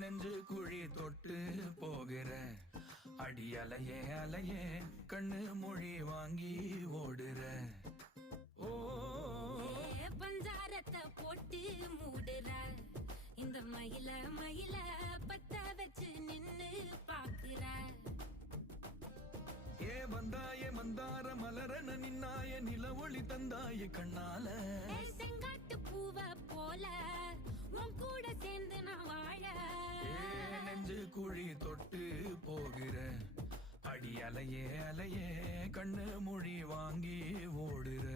நெஞ்சு குழி தொட்டு போகிற அடி அலையே அலையே கண்ணு மொழி வாங்கி ஓடுற. ஓ பஞ்சாரத்தை போட்டு மூடுற இந்த மயில மயில பத்த வச்சு நின்னு பாக்குற. ஏ வந்தாய மந்தார மலரன நின்னாய நில ஒளி தந்தாய கண்ணால. செங்காட்டு பூவ போல உன் கூட சேர்ந்து நான் வாழ. நெஞ்சு குழி தொட்டு போகிற அடி அலையே அலையே கண்ணு மொழி வாங்கி ஓடுற.